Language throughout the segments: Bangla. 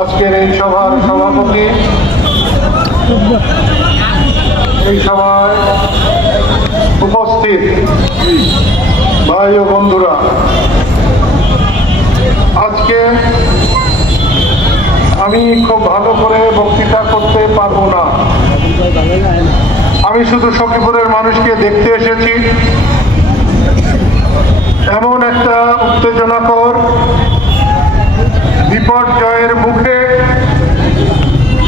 আজকের এই সভার সভাপতি। এই সভায় উপস্থিত ভাই ও বন্ধুরা আজকে আমি খুব ভালো করে বক্তৃতা করতে পারব না। আমি শুধু সখীপুরের মানুষকে দেখতে এসেছি। এমন একটা উত্তেজনাকর বিপর্যয়ের মুখে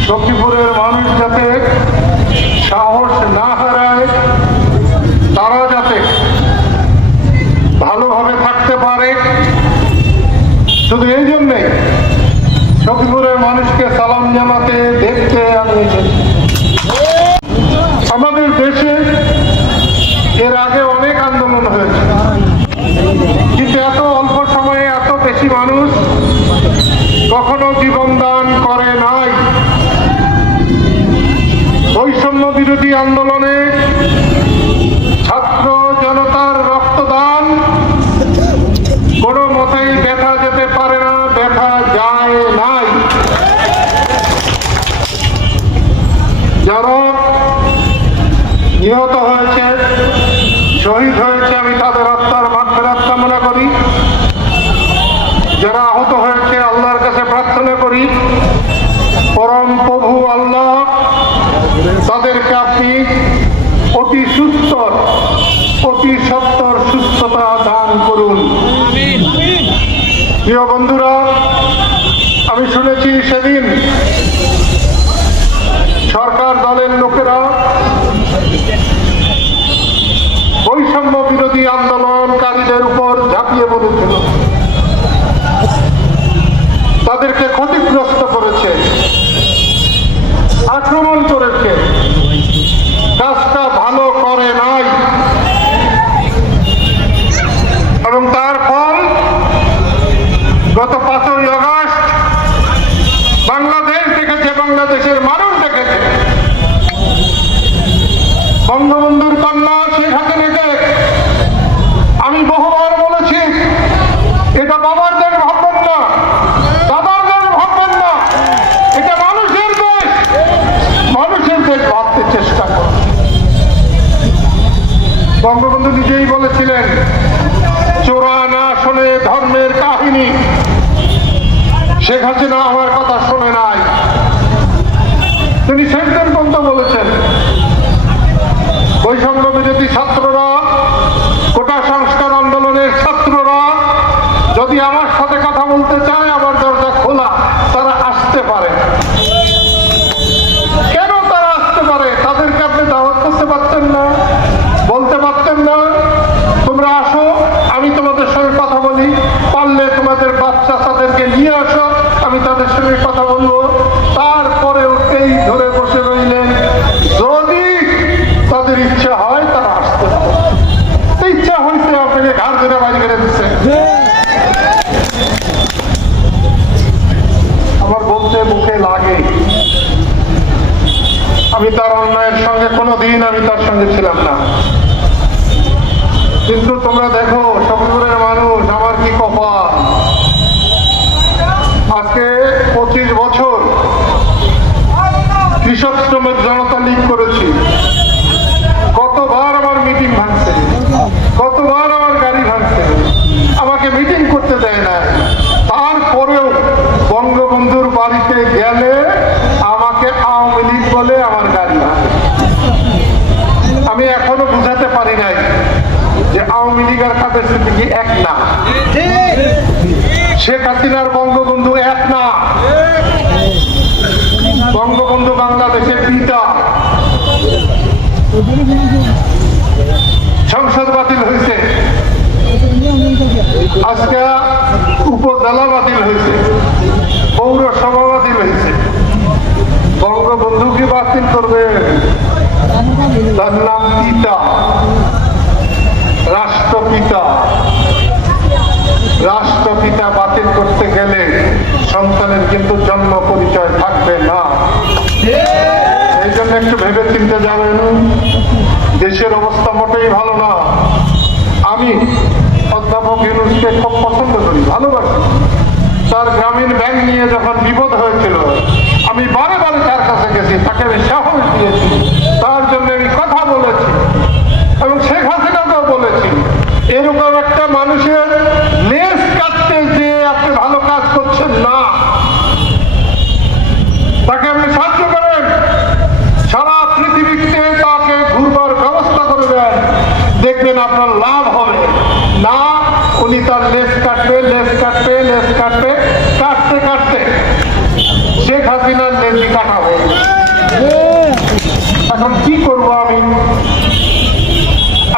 সখীপুরের মানুষ যাতে সাহস না বৈষম্য বিরোধী আন্দোলনে ছাত্র জনতার রক্তদান কোনো মতেই দেখা যেতে পারে না দেখা যায় নাই যারা নিহত হয়েছে শহীদ হয়েছে আমি তাদের আত্মার মাঠফেরাত কামনা করি যারা আহত হয়েছে আল্লাহর কাছে প্রার্থনা করি পরম প্রভু আল্লাহ তাদেরকে আপনি অতি সুস্থ অতি সত্তর সুস্থতা দান করুন প্রিয় বন্ধুরা, আমি শুনেছি সেদিন সরকার দলের লোকেরা বৈষম্য বিরোধী আন্দোলনকারীদের উপর ঝাঁপিয়ে পড়েছিল। তাদেরকে ক্ষতিগ্রস্ত করেছে। বঙ্গবন্ধুর কন্যা শেখ হাসিনাকে আমি বহুবার বলেছি, এটা বাবার দেশ ভাববেন না। দাদার দেশ ভাববেন না। এটা মানুষের দেশ। মানুষের দেশ ভাবতে চেষ্টা করুন। বঙ্গবন্ধু নিজেই বলেছিলেন, চোরা না শোনে ধর্মের কাহিনী। শেখ হাসিনা আমার কথা শোনে নাই তিনি শেষ পর্যন্ত বলেছেন বৈষম্য বিরোধী ছাত্ররা কোটা সংস্কার আন্দোলনের ছাত্ররা যদি আমার সাথে কথা বলতে চায় আমার দরজা খোলা তারা আসতে পারে কেন তারা আসতে পারে তাদেরকে আপনি দাওয়াত করতে পারতেন না বলতে পারতেন না তোমরা আসো আমি তোমাদের সঙ্গে কথা বলি পারলে তোমাদের বাচ্চা তাদেরকে নিয়ে আসো আমি তাদের সঙ্গে কথা বলব তারপরেও এই ধরে বসে রইলেন যদি তাদের ইচ্ছা হয় তারা আসতে পারে তো ইচ্ছা হয়েছে আপনাকে ঘাড় ধরে বাড়ি করে দিচ্ছে আমার বলতে মুখে লাগে আমি তার অন্যায়ের সঙ্গে কোনো দিন আমি তার সঙ্গে ছিলাম না। কিন্তু তোমরা দেখো সকলের মানুষ আমার কি কপাল আজকে পঁচিশ বছর কৃষক শ্রমিক জনতা লীগ করেছি কতবার আমার মিটিং ভাঙছে কতবার আমার গাড়ি ভাঙছে আমাকে মিটিং করতে দেয় না তারপরেও বঙ্গবন্ধুর বাড়িতে গেলে আমাকে আওয়ামী লীগ বলে আমার গাড়ি ভাঙে আমি এখনও বুঝাতে পারি নাই যে আওয়ামী লীগ আর কাদের সিদ্দিকি এক না শেখ হাসিনার বঙ্গবন্ধু এক না। বঙ্গবন্ধু বাংলাদেশের পিতা। সংসদ বাতিল হয়েছে। আজকে উপজেলা বাতিল হয়েছে। পৌরসভা বাতিল হয়েছে। বঙ্গবন্ধু কি বাতিল করবে? তার নাম পিতা। রাষ্ট্রপিতা। রাষ্ট্রপিতা বাতিল করতে গেলে সন্তানের কিন্তু জন্ম পরিচয় থাকবে না। এই জন্য একটু ভেবে চিনতে যাবেন দেশের অবস্থা মোটেই ভালো না। আমি অধ্যাপক ইউনুসকে খুব পছন্দ করি, ভালোবাসি। তার গ্রামীণ ব্যাংক নিয়ে যখন বিপদ হয়েছিল, আমি বারে বারে তার কাছে গেছি, তাকে আমি সাহস দিয়েছি। দেখা এখন কি করব আমি?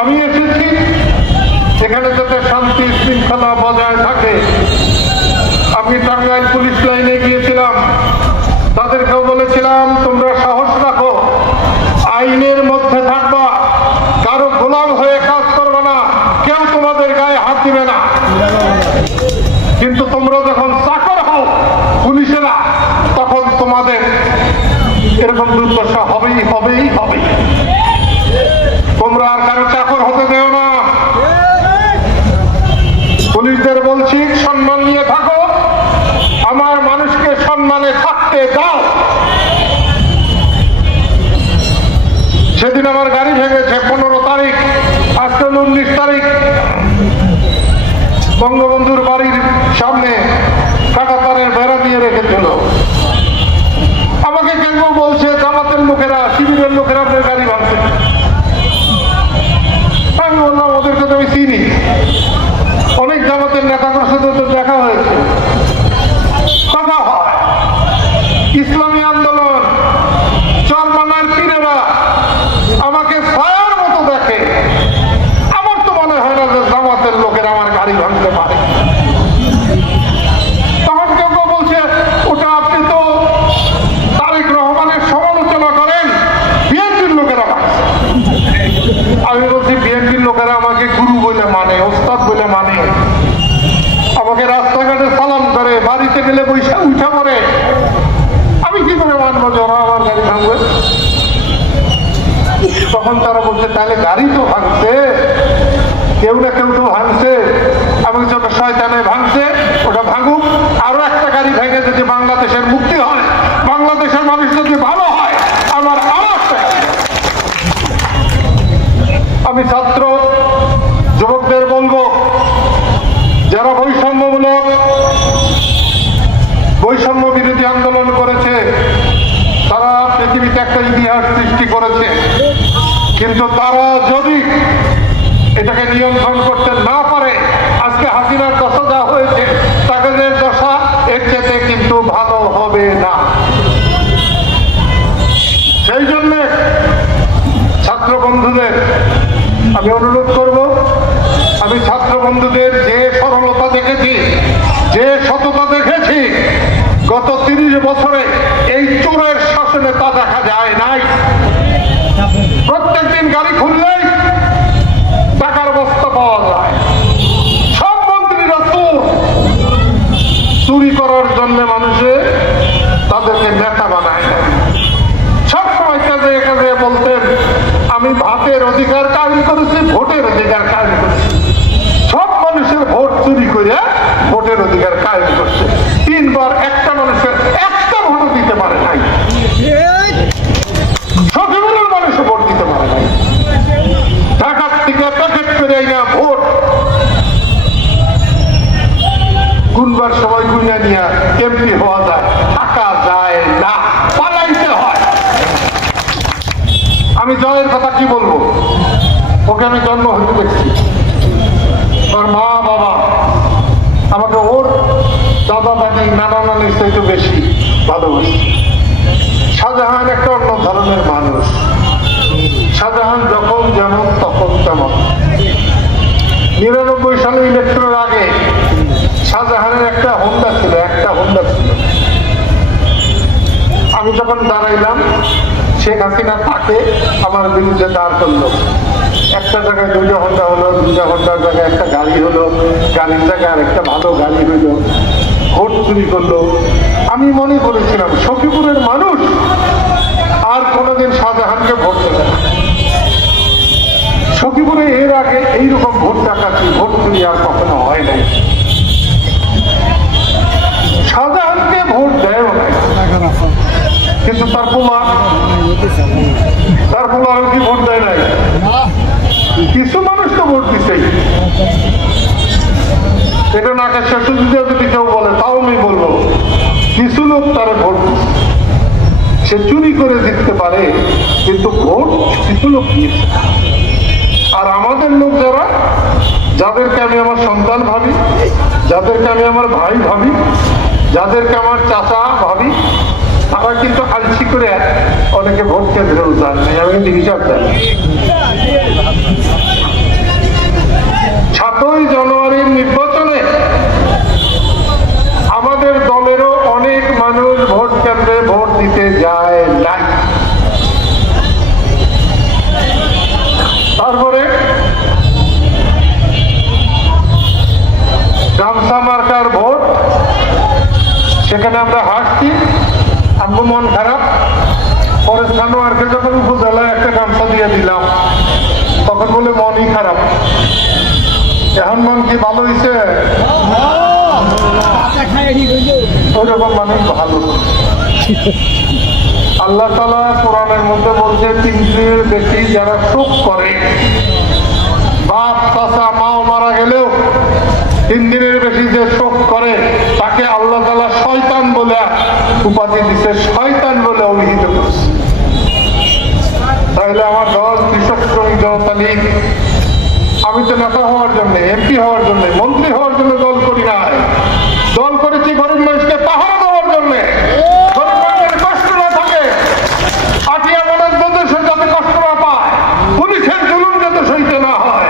আমি এসেছি। সেখানে যাতে শান্তি শৃঙ্খলা বজায় থাকে। আমি টাঙ্গাইল পুলিশ লাইনে গিয়েছিলাম। তাদেরকেও পুলিশদের বলছি, সম্মান নিয়ে থাকো। আমার মানুষকে সম্মানে থাকতে দাও। সেদিন আমার গাড়ি ভেঙেছে, পনেরো তারিখ আজকে হল উনিশ তারিখ। বঙ্গবন্ধুর বাড়ির সামনে কাটাতারের বেড়া দিয়ে রেখেছিল। আমাকে কেউ বলছে, জামাতের লোকেরা, শিবিরের লোকেরা আপনার গাড়ি কিন্তু তারা যদি এটাকে নিয়ন্ত্রণ করতে না তিনবার এক নিরানব্বই সালে ইলেকট্রোর আগে শাহজাহানের একটা হোন্ডা ছিল, একটা হোন্ডা ছিল। আমি যখন দাঁড়াইলাম, শেখ হাসিনা তাকে আমার বিরুদ্ধে দাঁড় করল। একটা জায়গায় দুইটা হন্ডা হলো দুইটা হন্ডার জায়গায় একটা গাড়ি হলো, গাড়ির জায়গায় একটা ভালো গাড়ি হইল ভোট চুরি করল। আমি মনে করেছিলাম, সখীপুরের মানুষ আর কোনোদিন শাহজাহানকে ভোট দেবে না। সখীপুরে এর আগে এইরকম ভোট ডাকাতি, ভোট চুরি আর কখনো হয় নাই। শাহজাহানকে ভোট দেয় কিন্তু তার পোলা তার পোলা কি ভোট দেয় নাই? কিছু মানুষ তো ভোট দিছেই। এটা নাকে শেষ যদি কেউ বলে, তাও আমি বলব, কিছু লোক তারা ভোট সে চুরি করে জিততে পারে, কিন্তু ভোট কিছু লোক দিয়েছে। আর আমাদের লোক যারা, যাদেরকে আমি আমার সন্তান ভাবি, যাদেরকে আমি আমার ভাই ভাবি, যাদেরকে আমার চাচা ভাবি, তারা কিন্তু আলসি করে অনেকে ভোট কেন্দ্রেও নেই, আমি হিসাব জানি। আল্লাহ কোরআনের মধ্যে বলছে তিন দিনের বেশি যারা শোক করে, বাপ, চাচা, মাও মারা গেলেও তিন দিনের বেশি যে শোক করে, তাকে আল্লাহ তালা শয়তান বলে উপাধি দিছে, শয়তান বলে অভিহিত করছে। তাহলে আমার দল কৃষক শ্রমিক জনতা লীগ, আমি তো নেতা হওয়ার জন্য, এমপি হওয়ার জন্য, মন্ত্রী হওয়ার জন্য দল করি নাই। দল করেছি গরিব মানুষকে পাহারা দেওয়ার জন্য গরিব মানুষের কষ্ট না থাকে আটিয়া মনের দেশে যাতে কষ্ট না পায় পুলিশের জুলুম যাতে সইতে না হয়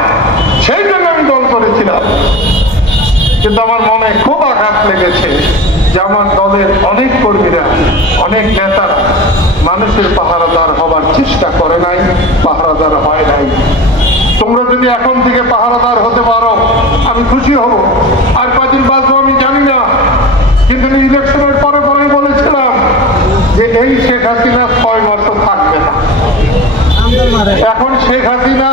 সেই জন্য আমি দল করেছিলাম কিন্তু আমার মনে খুব আঘাত লেগেছে যে আমার দলের অনেক কর্মীরা, অনেক নেতারা মানুষের পাহারাদার হবার চেষ্টা করে নাই, পাহারাদার হয় নাই। তোমরা যদি এখন থেকে পাহারাদার হতে পারো, আমি খুশি হব। আর কদিন বাঁচবো আমি জানি না। কিন্তু ইলেকশনের পরে পরে বলেছিলাম যে এই শেখ হাসিনা ছয় বছর থাকবে না। এখন শেখ হাসিনা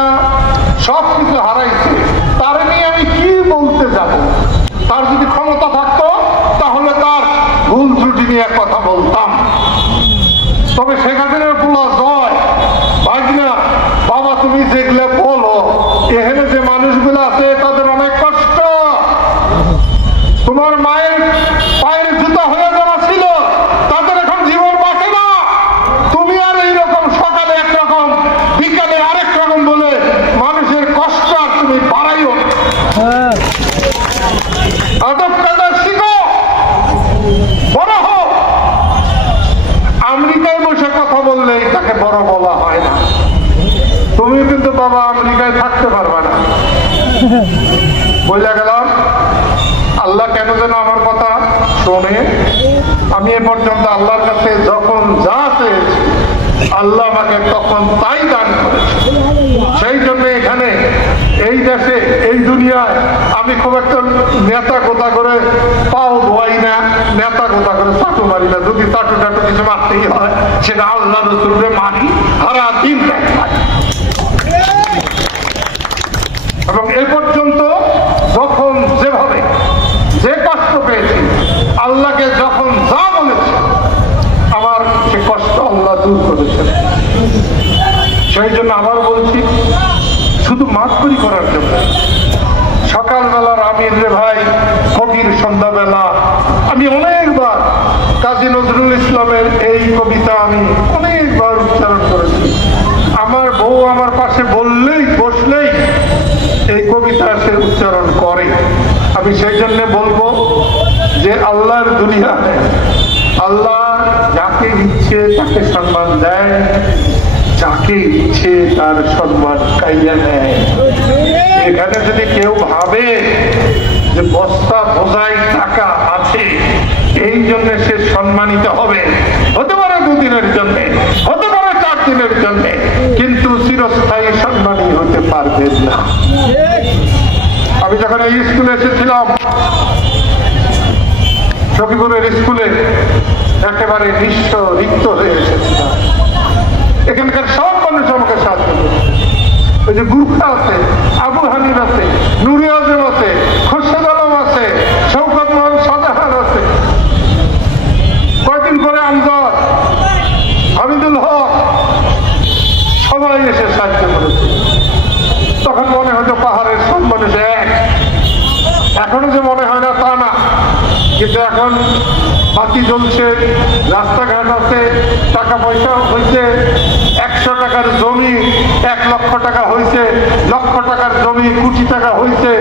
সব কিছু হারাইছে তার নিয়ে আমি কি বলতে যাব তার যদি ক্ষমতা থাকতো তাহলে তার ভুল ত্রুটি নিয়ে কথা বলতাম তবে শেখ পোলা ভাগনা, বাবা তুমি যেগুলো বলো, এখানে যে মানুষগুলো আছে তাদের অনেক কষ্ট। তোমার মায়ের পায়ের জুতা হয়ে যাওয়া ছিল তাদের এখন জীবন বাঁচে না তুমি আর এইরকম সকালে একরকম বিকালে আরেক রকম বলে মানুষের কষ্ট আর তুমি বাড়াইও না। আদব কাদা শিখো বড় হোক আমেরিকায় বসে কথা বললে তাকে বড় বলা হয় না তুমি কিন্তু বাবা আমেরিকায় থাকতে পারবে না বইলা গেলাম, আল্লাহ কেন যেন আমার কথা শোনে? আমি এ পর্যন্ত আল্লাহর কাছে যখন যা আল্লাহ আমাকে তখন তাই দান করেছে। সেই জন্য এখানে, এই দেশে, এই দুনিয়ায় আমি খুব একটা নেতা গোতা করে পাও ধোয়াই না, নেতা গোতা করে চাটু মারি না। যদি চাটু টাটু কিছু মারতেই হয়, সেটা আল্লাহ রসুলরে মারি সারা দিন এবং এ পর্যন্ত যখন যেভাবে যে কষ্ট পেয়েছি আল্লাহকে যখন যা বলেছি আমার সে কষ্ট দূর করেছেন। সেই জন্য আবার বলছি, শুধু মাতকরি করার জন্য। সকালবেলার আমির রে ভাই ফকির সন্ধ্যাবেলা আমি অনেকবার কাজী নজরুল ইসলামের এই কবিতা আমি অনেকবার উচ্চারণ করেছি। আমার বউ আমার পাশে বললেই, বসলেই এই কবিতা সে উচ্চারণ করে। আমি সেই জন্য বলব যে আল্লাহর দুনিয়া আল্লাহ ইচ্ছে তাকে সম্মান দেয়, যাকে ইচ্ছে তার সম্মান কাইয়া নেয়। এখানে যদি কেউ ভাবে যে বস্তা বোঝাই টাকা আছে, এই জন্য সে সম্মানিত হবে। হতে পারে দুদিনের জন্য, হতে পারে চার দিনের জন্য, কিন্তু চিরস্থায়ী সম্মানী হতে পারবেন না। আমি যখন এই স্কুলে এসেছিলাম সখীপুরের স্কুলে একেবারে নিঃস্ব রিক্ত হয়ে এসেছিলাম এখানকার সব মানুষ আমাকে সাহায্য করছে। ওই যে গুরুখা আছে, আবু হানিফ আছে, নুরি আজম আছে, খোরশেদ আলম আছে শৌকত মহল সাজাহার আছে। কয়দিন পরে আমদার হামিদুল হক, সবাই এসে সাহায্য করেছে। তখন মনে হতো পাহাড়ের সব মানুষ এক। এখনও যে বাতি জ্বলছে, রাস্তাঘাট আছে, টাকা পয়সা হয়েছে একশো টাকার জমি, এক লক্ষ টাকা হয়েছে লক্ষ টাকার জমি, কোটি টাকা হয়েছে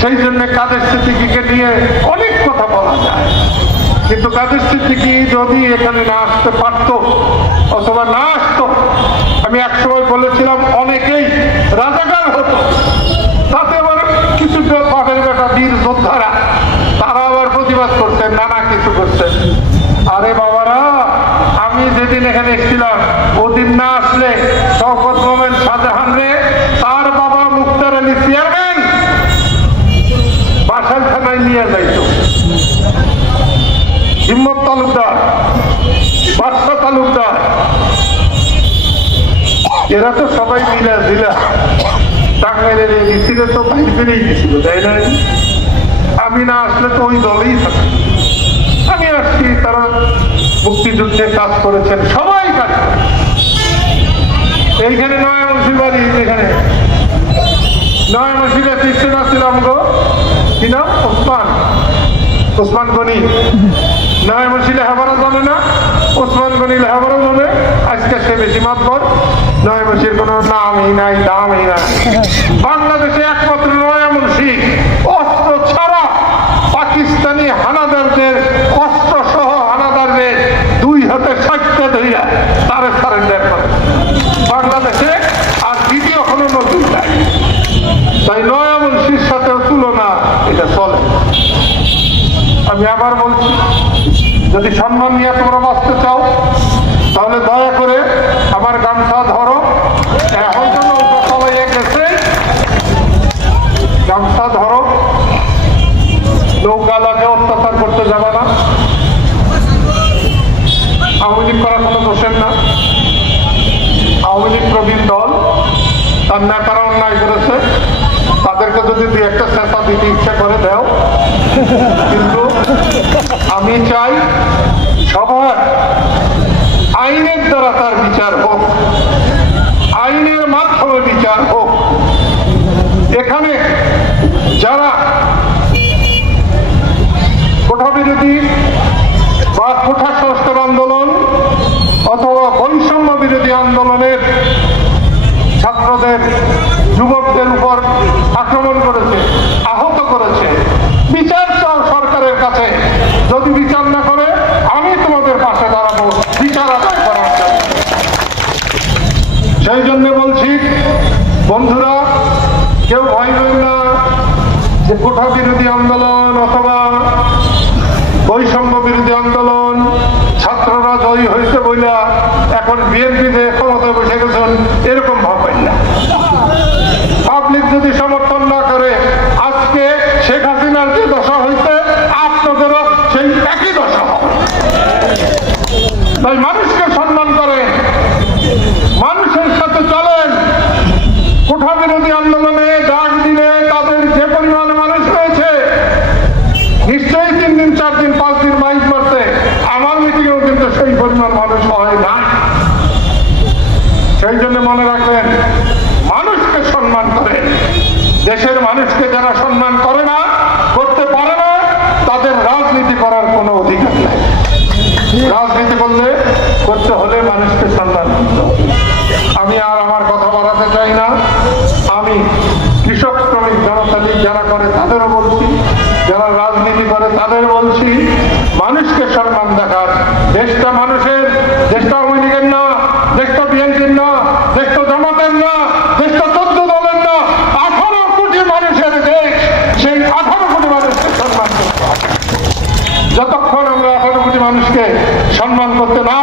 সেই জন্য কাদের স্মৃতিকে নিয়ে অনেক কথা বলা যায়। কিন্তু কাদের স্মৃতিকি যদি এখানে না আসতে পারতো, অথবা না আসতো, আমি একসময় বলেছিলাম, অনেকেই রাজাকার হতো। তাতে আবার কিছু বাপের বেটা বীর যোদ্ধারা তারা আবার প্রতিবাদ করছেন নানা কিছু করছেন আরে বাবারা আমি যেদিন এখানে এসেছিলাম ওদিন না আসলে শওকত মোমেন শাহজাহান রে তার বাবা মুক্তার আলী চেয়ারম্যান বাসাল থানায় নিয়ে যাইতো। হিম্মত তালুকদার, বাদশা তালুকদার। এরা তো সবাই মিলা জিলা টাঙ্গাইলের মিছিলে তো বাইর বেরিয়ে গেছিল, তাই না? আমি না আসলে তো ওই দলেই থাকি আমি আসছি, তারা মুক্তিযুদ্ধে কাজ করেছেন সবাই কাজ এইখানে নয় মুন্সিবাড়ি এখানে নয় মুন্সিবা সৃষ্টি ছিলাম গো। কি নাম? ওসমান। ওসমান গনি। নয় মুন্সি লেহাবারও জানে না। ওসমান গনি লেহাবারও জানে। আজকে সে বেশি মাতবর। নয় মুন্সির কোনো নামই নাই, দামই নাই। বাংলাদেশে একমাত্র নয় মুন্সি অস্ত্র ছাড়া পাকিস্তানি হানাদারদের অস্ত্র সহ হানাদারদের দুই হাতে সাইটটা ধরিয়া তারে সারেন্ডার করে বাংলাদেশে আর দ্বিতীয় কোনো নতুন নাই তাই নয়া মুন্সির সাথেও তুলনা এটা চলে আমি আবার বলছি যদি সম্মান নিয়ে তোমরা বাঁচতে চাও, তাহলে দয়া করে আমার গামছা ধরো। এখন তো চালাইয়ে গেছে গামছা ধরো। নৌকা লাগে, অত্যাচার করতে যাবে না। আওয়ামী লীগ করা কোনো দোষের না। আওয়ামী লীগ প্রবীণ দল, তার নেতারা অন্যায় করেছে। তাদেরকে যদি দুই একটা চেষ্টা দিতে ইচ্ছা করে, দাও। কিন্তু আমি চাই বিচার হোক আইনের মাধ্যমে বিচার হোক এখানে যারা কোঠা বিরোধী বা কোঠা সংস্কার আন্দোলন অথবা বৈষম্য বিরোধী আন্দোলনের ছাত্রদের যুবকদের উপর আক্রমণ করেছে আহত করেছে বিচার চাও সরকারের কাছে যদি বিচার না করে আমি তোমাদের পাশে দাঁড়াবো বিচার আদায় করার জন্য সেই জন্য বলছি বন্ধুরা কেউ ভয় পেন না যে কোঠা বিরোধী আন্দোলন অথবা বৈষম্য বিরোধী আন্দোলন, ছাত্ররা জয়ী হয়েছে বইলা এখন বিএনপিতে ক্ষমতায় বসে গেছেন, এরকম ভাববেন না। পাবলিক যদি সমর্থন না করে, আজকে শেখ হাসিনার যে দশা হয়েছে, আপনাদেরও সেই একই দশা তাই মানুষকে সম্মান করেন মানুষের সাথে চলেন কোঠা বিরোধী আন্দোলনে ডাক দিলে তাদের যে পরিমাণ মানুষ হয়েছে নিশ্চয়ই তিন দিন চার দিন পাঁচ দিন মাইক মারতে আমার মিটিংয়েও কিন্তু সেই পরিমাণ মানুষ হয় না সেই জন্য মনে রাখবেন মানুষকে সম্মান করেন দেশের মানুষকে যারা সম্মান করে না করতে পারে না তাদের রাজনীতি করার কোনো অধিকার নেই রাজনীতি করলে করতে হলে মানুষকে সম্মান করতে হবে আমি আর আমার কথা বাড়াতে চাই না আমি কৃষক শ্রমিক জনতা লীগ যারা করে তাদেরও বলছি যারা রাজনীতি করে তাদের বলছি মানুষকে সম্মান দেখার দেশটা মানুষের দেশটা আওয়ামী লীগের না দেশটা বিএনপির না দেশটা জামাতের না দেশটা চোদ্দ দলের না আঠারো কোটি মানুষের দেশ সেই আঠারো কোটি মানুষকে সম্মান করতে হবে যতক্ষণ আমরা আঠারো কোটি মানুষকে সম্মান করতে না